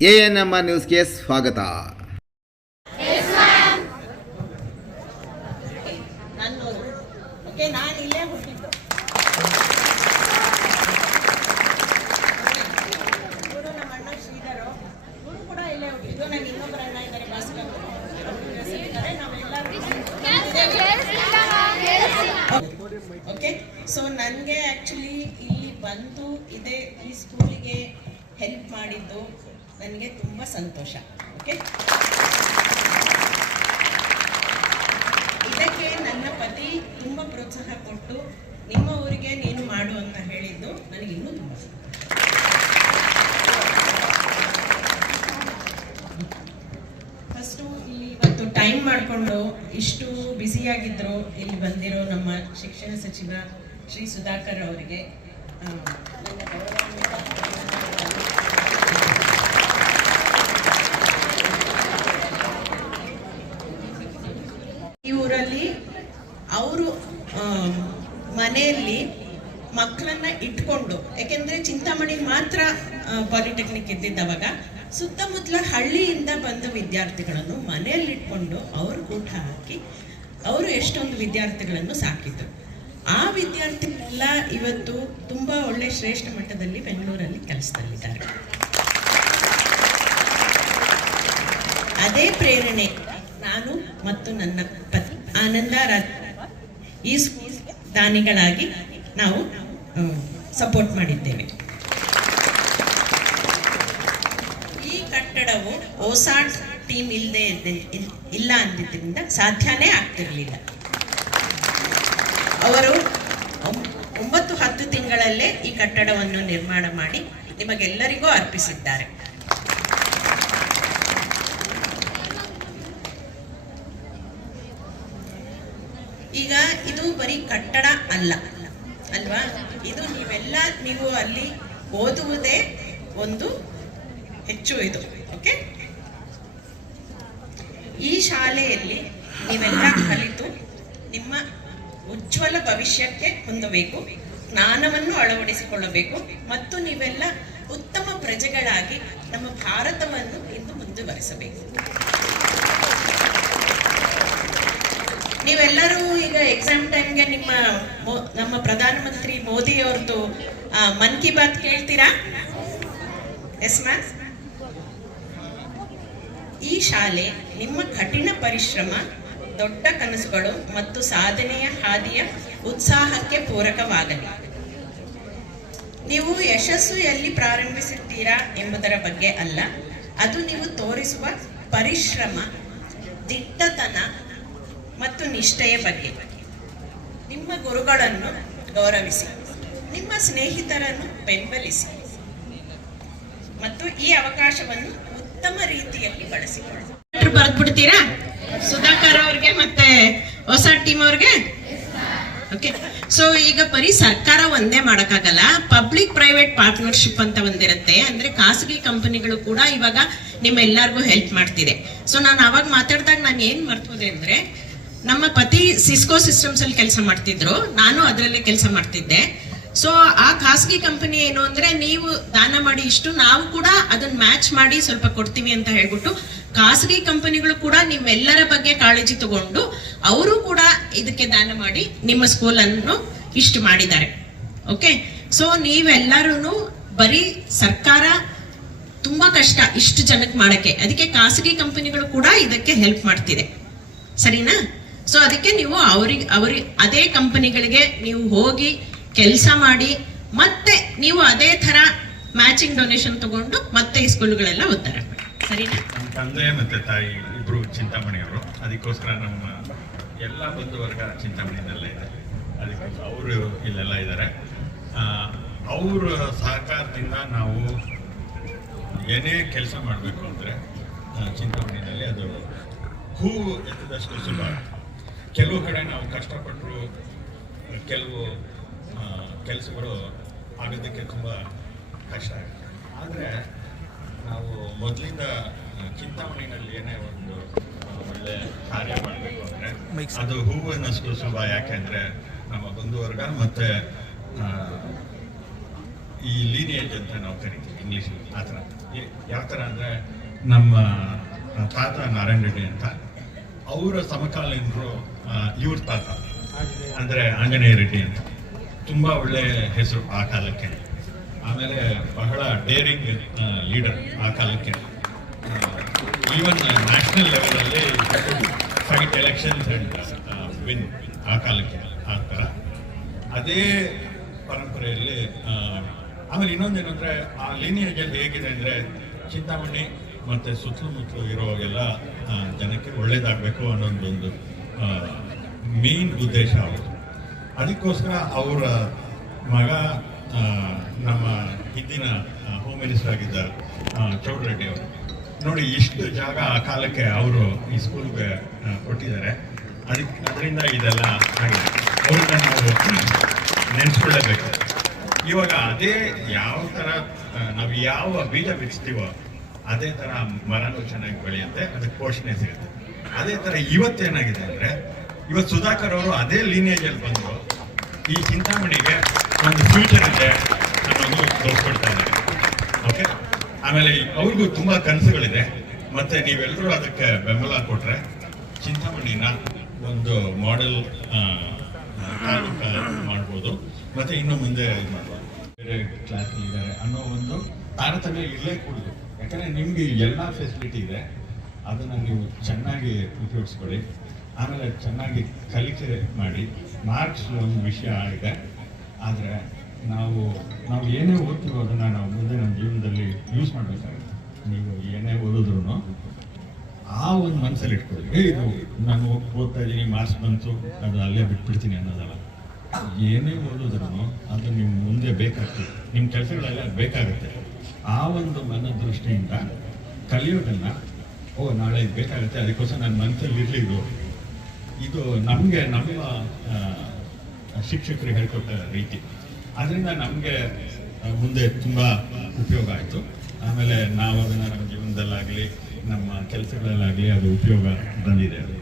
A N M R ನ್ಯೂಸ್ಗೆ ಸ್ವಾಗತ. Okay so ನನಗೆ ಆ್ಯಕ್ಚುಲಿ ಇಲ್ಲಿ ಬಂದು ಇದೇ ಈ ಸ್ಕೂಲಿಗೆ ಹೆಲ್ಪ್ ಮಾಡಿದ್ದು. ನನಗೆ ತುಂಬ ಸಂತೋಷ ಓಕೆ ಇದಕ್ಕೆ ನನ್ನ ಪತಿ ತುಂಬ ಪ್ರೋತ್ಸಾಹ ಕೊಟ್ಟು ನಿಮ್ಮ ಊರಿಗೆ ನೀನು ಮಾಡು ಅಂತ ಹೇಳಿದ್ದು ನನಗೆ ಇನ್ನೂ ತುಂಬ. ಫಸ್ಟು ಇಲ್ಲಿ ಇವತ್ತು ಟೈಮ್ ಮಾಡಿಕೊಂಡು ಇಷ್ಟು ಬ್ಯುಸಿಯಾಗಿದ್ದರು ಇಲ್ಲಿ ಬಂದಿರೋ ನಮ್ಮ ಶಿಕ್ಷಣ ಸಚಿವ ಶ್ರೀ ಸುಧಾಕರ್ ಅವರಿಗೆ ಆ, ನನ್ನ ಗೌರವಾನ್ವಿತ ಈ ಊರಲ್ಲಿ ಅವರು ಮನೆಯಲ್ಲಿ ಮಕ್ಕಳನ್ನ ಇಟ್ಕೊಂಡು. ಯಾಕೆಂದ್ರೆ ಚಿಂತಾಮಣಿ ಮಾತ್ರ ಪಾಲಿಟೆಕ್ನಿಕ್ ಇದ್ದಿದ್ದವಾಗ ಸುತ್ತಮುತ್ತಲ ಹಳ್ಳಿಯಿಂದ ಬಂದ ವಿದ್ಯಾರ್ಥಿಗಳನ್ನು ಮನೆಯಲ್ಲಿ ಇಟ್ಕೊಂಡು ಅವರು ಊಟ ಹಾಕಿ ಅವರು ಎಷ್ಟೊಂದು ವಿದ್ಯಾರ್ಥಿಗಳನ್ನು ಸಾಕಿದ್ರು. ಆ ವಿದ್ಯಾರ್ಥಿಗಳೆಲ್ಲ ಇವತ್ತು ತುಂಬ ಒಳ್ಳೆ ಶ್ರೇಷ್ಠ ಮಟ್ಟದಲ್ಲಿ ಬೆಂಗಳೂರಲ್ಲಿ ಕೆಲಸದಲ್ಲಿದ್ದಾರೆ. ಅದೇ ಪ್ರೇರಣೆ ನಾನು ಮತ್ತು ನನ್ನ ಪತಿ, ಆನಂದ ಈ ಸ್ಕೂಲ್ ದಾನಿಗಳಾಗಿ ನಾವು ಸಪೋರ್ಟ್ ಮಾಡಿದ್ದೇವೆ. ಈ ಕಟ್ಟಡವು ಓಸಾಟ್ ಟೀಮ್ ಇಲ್ಲದೆ ಇಲ್ಲ ಅಂದಿದ್ದರಿಂದ ಸಾಧ್ಯನೇ ಆಗ್ತಿರಲಿಲ್ಲ. ಅವರು ಒಂಬತ್ತು ಹತ್ತು ತಿಂಗಳಲ್ಲೇ ಈ ಕಟ್ಟಡವನ್ನು ನಿರ್ಮಾಣ ಮಾಡಿ ನಿಮಗೆಲ್ಲರಿಗೂ ಅರ್ಪಿಸಿದ್ದಾರೆ. ಈಗ ಇದು ಬರೀ ಕಟ್ಟಡ ಅಲ್ಲ. ಅಲ್ವಾ? ಇದು ನೀವೆಲ್ಲ ನೀವು ಅಲ್ಲಿ ಓದುವುದೇ ಒಂದು ಹೆಚ್ಚು ಇದು ಓಕೆ ಈ ಶಾಲೆಯಲ್ಲಿ ನೀವೆಲ್ಲ ಕಲಿತು ನಿಮ್ಮ ಉಜ್ವಲ ಭವಿಷ್ಯಕ್ಕೆ ಹೊಂದಬೇಕು, ಜ್ಞಾನವನ್ನು ಅಳವಡಿಸಿಕೊಳ್ಳಬೇಕು, ಮತ್ತು ನೀವೆಲ್ಲ ಉತ್ತಮ ಪ್ರಜೆಗಳಾಗಿ ನಮ್ಮ ಭಾರತವನ್ನು ಇಂದು ಮುಂದುವರಿಸಬೇಕು. ನೀವೆಲ್ಲರೂ ಈಗ ಎಕ್ಸಾಮ್ ಟೈಮ್ಗೆ ನಿಮ್ಮ ನಮ್ಮ ಪ್ರಧಾನಮಂತ್ರಿ ಮೋದಿ ಅವ್ರದ್ದು ಮನ್ ಕಿ ಬಾತ್ ಕೇಳ್ತೀರಾ? ಎಸ್ ಮ್ಯಾಮ್ ಈ ಶಾಲೆ ನಿಮ್ಮ ಕಠಿಣ ಪರಿಶ್ರಮ, ದೊಡ್ಡ ಕನಸುಗಳು ಮತ್ತು ಸಾಧನೆಯ ಹಾದಿಯ ಉತ್ಸಾಹಕ್ಕೆ ಪೂರಕವಾಗಲಿ. ನೀವು ಯಶಸ್ಸು ಎಲ್ಲಿ ಪ್ರಾರಂಭಿಸುತ್ತೀರಾ ಎಂಬುದರ ಬಗ್ಗೆ ಅಲ್ಲ, ಅದು ನೀವು ತೋರಿಸುವ ಪರಿಶ್ರಮ, ದಿಟ್ಟತನ ಮತ್ತು ನಿಷ್ಠೆಯ ಬಗ್ಗೆ. ನಿಮ್ಮ ಗುರುಗಳನ್ನು ಗೌರವಿಸಿ. ನಿಮ್ಮ ಸ್ನೇಹಿತರನ್ನು ಬೆಂಬಲಿಸಿ. ಮತ್ತು ಈ ಅವಕಾಶವನ್ನು ಉತ್ತಮ ರೀತಿಯಲ್ಲಿ ಬಳಸಿಕೊಳ್ಳಿ. ಬರೆದ್ಬಿಡ್ತೀರಾ? ಸುಧಾಕರ್ ಅವ್ರಿಗೆ ಮತ್ತೆ ಹೊಸ ಟೀಮ್ ಅವ್ರಿಗೆ? ಓಕೆ ಸೊ ಈಗ ಬರೀ ಸರ್ಕಾರ ಒಂದೇ ಮಾಡೋಕ್ಕಾಗಲ್ಲ ಪಬ್ಲಿಕ್ ಪ್ರೈವೇಟ್ ಪಾರ್ಟ್ನರ್ಶಿಪ್ ಅಂತ ಒಂದಿರುತ್ತೆ. ಅಂದ್ರೆ ಖಾಸಗಿ ಕಂಪನಿಗಳು ಕೂಡ ಇವಾಗ ನಿಮ್ಮೆಲ್ಲರಿಗೂ ಹೆಲ್ಪ್ ಮಾಡ್ತಿದೆ. ಸೊ ನಾನು ಅವಾಗ ಮಾತಾಡಿದಾಗ ನಾನು ಏನ್ ಮರ್ತೋದೆ ಅಂದ್ರೆ ನಮ್ಮ ಪತಿ ಸಿಸ್ಕೋ ಸಿಸ್ಟಮ್ಸ್ ಅಲ್ಲಿ ಕೆಲಸ ಮಾಡ್ತಿದ್ರು. ನಾನು ಅದರಲ್ಲೇ ಕೆಲಸ ಮಾಡ್ತಿದ್ದೆ. ಸೊ ಆ ಖಾಸಗಿ ಕಂಪನಿ ಏನು ಅಂದ್ರೆ ನೀವು ದಾನ ಮಾಡಿ ಇಷ್ಟು, ನಾವು ಕೂಡ ಅದನ್ನ ಮ್ಯಾಚ್ ಮಾಡಿ ಸ್ವಲ್ಪ ಕೊಡ್ತೀವಿ ಅಂತ ಹೇಳ್ಬಿಟ್ಟು ಖಾಸಗಿ ಕಂಪನಿಗಳು ಕೂಡ ನಿಮ್ಮೆಲ್ಲರ ಬಗ್ಗೆ ಕಾಳಜಿ ತಗೊಂಡು ಅವರು ಕೂಡ ಇದಕ್ಕೆ ದಾನ ಮಾಡಿ ನಿಮ್ಮ ಸ್ಕೂಲ್ ಅನ್ನು ಇಷ್ಟು ಮಾಡಿದ್ದಾರೆ. ಓಕೆ ಸೊ ನೀವೆಲ್ಲರೂ ಬರೀ ಸರ್ಕಾರ ತುಂಬಾ ಕಷ್ಟ ಇಷ್ಟು ಜನಕ್ಕೆ ಮಾಡಕ್ಕೆ. ಅದಕ್ಕೆ ಖಾಸಗಿ ಕಂಪನಿಗಳು ಕೂಡ ಇದಕ್ಕೆ ಹೆಲ್ಪ್ ಮಾಡ್ತಿದೆ. ಸರಿನಾ? ಸೊ ಅದಕ್ಕೆ ನೀವು ಅವ್ರಿಗೆ ಅವ್ರಿಗೆ ಅದೇ ಕಂಪನಿಗಳಿಗೆ ನೀವು ಹೋಗಿ ಕೆಲಸ ಮಾಡಿ, ಮತ್ತೆ ನೀವು ಅದೇ ತರ ಮ್ಯಾಚಿಂಗ್ ಡೊನೇಷನ್ ತಗೊಂಡು ಮತ್ತೆ ಈ ಸ್ಕೂಲ್ಗಳೆಲ್ಲ ಉದ್ಧಾರ ಸರಿನಾ? ನಮ್ಮ ತಂದೆ ಮತ್ತೆ ತಾಯಿ ಇಬ್ಬರು ಚಿಂತಾಮಣಿಯವರು. ಅದಕ್ಕೋಸ್ಕರ ನಮ್ಮ ಎಲ್ಲ ಬಂಧುವರ್ಗ ಚಿಂತಾಮಣಿನಲ್ಲೇ ಇದೆ ಅದಕ್ಕೋಸ್ಕರ ಅವರು ಇಲ್ಲೆಲ್ಲ ಇದ್ದಾರೆ. ಅವರ ಸಹಕಾರದಿಂದ ನಾವು ಏನೇ ಕೆಲಸ ಮಾಡಬೇಕು ಅಂದರೆ ಚಿಂತಾಮಣಿಯಲ್ಲಿ ಅದು ಹೂವು ಎತ್ತದಷ್ಟು ಸುಲಭ. ಕೆಲವು ಕಡೆ ನಾವು ಕಷ್ಟಪಟ್ಟರು ಕೆಲವು ಕೆಲಸಗಳು ಆಗೋದಕ್ಕೆ ತುಂಬ ಕಷ್ಟ ಆಗುತ್ತೆ. ಆದರೆ ನಾವು ಮೊದಲಿಂದ ಚಿಂತಾಮಣಿನಲ್ಲಿ ಏನೇ ಒಂದು ಒಳ್ಳೆ ಕಾರ್ಯ ಮಾಡಬೇಕು ಅಂದರೆ ಅದು ಹೂವಿನ ಸುಲಭ ಯಾಕೆಂದರೆ ನಮ್ಮ ಬಂಧುವರ್ಗ ಮತ್ತು ಈ ಲೀನಿಯೇಜ್ ಅಂತ ನಾವು ಕರಿತೀವಿ ಇಂಗ್ಲೀಷಲ್ಲಿ ಆ ಥರ. ಯಾವ ಥರ ಅಂದರೆ ನಮ್ಮ ತಾತ ನಾರಾಯಣ ರೆಡ್ಡಿ ಅಂತ ಅವರ ಸಮಕಾಲೀನರು ಇವ್ರ ತಾತ ಅಂದರೆ ಆಂಜನೇಯ ರೆಡ್ಡಿ ಅಂತ. ತುಂಬ ಒಳ್ಳೆ ಹೆಸರು ಆ ಕಾಲಕ್ಕೆ. ಆಮೇಲೆ ಬಹಳ ಡೇರಿಂಗ್ ಲೀಡರ್ ಆ ಕಾಲಕ್ಕೆ. ಈವನ್ ನ್ಯಾಷನಲ್ ಲೆವೆಲಲ್ಲಿ ಫೈಟ್ ಎಲೆಕ್ಷನ್ಸ್ ಅಂಡ್ ವಿನ್ ಆ ಕಾಲಕ್ಕೆ ಆ ಥರ ಅದೇ ಪರಂಪರೆಯಲ್ಲಿ ಆಮೇಲೆ ಆಮೇಲೆ ಇನ್ನೊಂದೇನಂದ್ರೆ ಆ ಲೀನಿಯೇಜಲ್ಲಿ ಹೇಗಿದೆ ಅಂದರೆ ಚಿಂತಾಮಣಿ ಮತ್ತು ಸುತ್ತಮುತ್ತಲು ಆ, ಜನಕ್ಕೆ ಒಳ್ಳೇದಾಗಬೇಕು ಅನ್ನೋದೊಂದು ಮೇನ್ ಉದ್ದೇಶ ಅವರು ಅದಕ್ಕೋಸ್ಕರ ಅವರ ಮಗ ನಮ್ಮ ಹಿಂದಿನ ಹೋಮ್ ಮಿನಿಸ್ಟರ್ ಆಗಿದ್ದ ಚೌಡರೆಡ್ಡಿ ಅವರು. ನೋಡಿ ಇಷ್ಟು ಜಾಗ ಆ ಕಾಲಕ್ಕೆ ಅವರು ಈ ಸ್ಕೂಲ್ಗೆ ಕೊಟ್ಟಿದ್ದಾರೆ. ಅದಕ್ಕೆ ಅದರಿಂದ ಇದೆಲ್ಲ ಆಗಿದೆ. ಅವ್ರನ್ನ ನಾವು ನೆನೆಸ್ಕೊಳ್ಳೇಬೇಕು. ಇವಾಗ ಅದೇ ಯಾವ ಥರ ನಾವು ಯಾವ ಬೀಜ ಬಿಚ್ತೀವೋ ಅದೇ ಥರ ಮರನೂ ಚೆನ್ನಾಗಿ ಬೆಳೆಯುತ್ತೆ, ಅದಕ್ಕೆ ಪೋಷಣೆ ಸಿಗುತ್ತೆ. ಅದೇ ಥರ ಇವತ್ತೇನಾಗಿದೆ ಅಂದರೆ, ಇವತ್ತು ಸುಧಾಕರ್ ಅವರು ಅದೇ ಲೀನೇಜಲ್ಲಿ ಬಂದು ಈ ಚಿಂತಾಮಣಿಗೆ ಒಂದು ಫ್ಯೂಚರ್ ಇದೆ ಅನ್ನೋದು ತೋರಿಸ್ಕೊಡ್ತಾ ಇದ್ದಾರೆ ಓಕೆ ಆಮೇಲೆ ಅವ್ರಿಗೂ ತುಂಬಾ ಕನಸುಗಳಿದೆ. ಮತ್ತೆ ನೀವೆಲ್ಲರೂ ಅದಕ್ಕೆ ಬೆಂಬಲ ಕೊಟ್ರೆ ಚಿಂತಾಮಣಿನ ಒಂದು ಮಾಡೆಲ್ ಮಾಡ್ಬೋದು. ಮತ್ತೆ ಇನ್ನು ಮುಂದೆ ಬೇರೆ ಕ್ಲಾಸ್ ಇದ್ದಾರೆ ಅನ್ನೋ ಒಂದು ತಾರತಮ್ಯ ಇಲ್ಲೇ ಕೂಡುದು. ಯಾಕಂದ್ರೆ ನಿಮಗೆ ಎಲ್ಲ ಫೆಸಿಲಿಟಿ ಇದೆ. ಅದನ್ನ ನೀವು ಚೆನ್ನಾಗಿ ಉಪಯೋಗಿಸ್ಕೊಳ್ಳಿ ಆಮೇಲೆ ಚೆನ್ನಾಗಿ ಕಲಿಕೆ ಮಾಡಿ. ಮಾರ್ಕ್ಸ್ ಒಂದು ವಿಷಯ ಇದೆ. ಆದರೆ ನಾವು ನಾವು ಏನೇ ಓದ್ತೀವೋ ಅದನ್ನು ನಾವು ಮುಂದೆ ನಮ್ಮ ಜೀವನದಲ್ಲಿ ಯೂಸ್ ಮಾಡಬೇಕಾಗುತ್ತೆ. ನೀವು ಏನೇ ಓದಿದ್ರು ಆ ಒಂದು ಮನಸ್ಸಲ್ಲಿ ಇಟ್ಕೊಳ್ಳಿ. ಇದು ನಾನು ಓದ್ತಾ ಇದ್ದೀನಿ ಮಾರ್ಕ್ಸ್ ಬಂತು, ಅದು ಅಲ್ಲೇ ಬಿಟ್ಬಿಡ್ತೀನಿ ಅನ್ನೋದಲ್ಲ. ಏನೇ ಓದಿದ್ರು ಅದು ನಿಮ್ಮ ಮುಂದೆ ಬೇಕಾಗ್ತದೆ. ನಿಮ್ಮ ಕೆಲಸಗಳೆಲ್ಲ ಬೇಕಾಗುತ್ತೆ. ಆ ಒಂದು ಮನದೃಷ್ಟಿಯಿಂದ ಕಲಿಯೋದನ್ನ, ಓ, ನಾಳೆ ಇದು ಬೇಕಾಗುತ್ತೆ, ಅದಕ್ಕೋಸ್ಕರ ನನ್ನ ಮನಸ್ಸಲ್ಲಿ ಇರಲಿ ಇದು ನಮಗೆ ನಮ್ಮ ಶಿಕ್ಷಕರು ಹೇಳ್ಕೊಟ್ಟ ರೀತಿ. ಅದರಿಂದ ನಮಗೆ ಮುಂದೆ ತುಂಬ ಉಪಯೋಗ ಆಯಿತು. ಆಮೇಲೆ ನಾವು ಅದನ್ನು ನಮ್ಮ ಜೀವನದಲ್ಲಾಗಲಿ, ನಮ್ಮ ಕೆಲಸಗಳಲ್ಲಾಗಲಿ ಅದು ಉಪಯೋಗ ಬಂದಿದೆ